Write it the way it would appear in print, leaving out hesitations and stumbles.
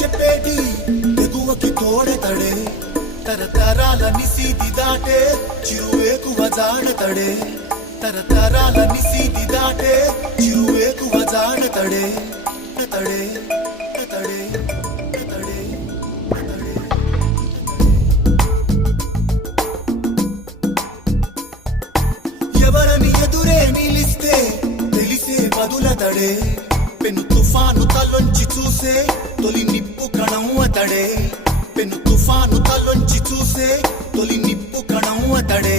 చెప్పేటి ఎగువకి తోడెతడే తరతరాల నిసీది దాటే చిరువేకువ జాడతడే తరతరాల నిసీది దాటే చిరువేకువ జాడతడే తడే తడే తడే ఎవరని ఎదురే నిలిస్తే తెలిసే బదులతడే పెను తుఫాను తలొంచి చూసే తొలి నిప్పు కణం అతడే పెను తుఫాను తలొంచి చూసే తొలి నిప్పు కణం అతడే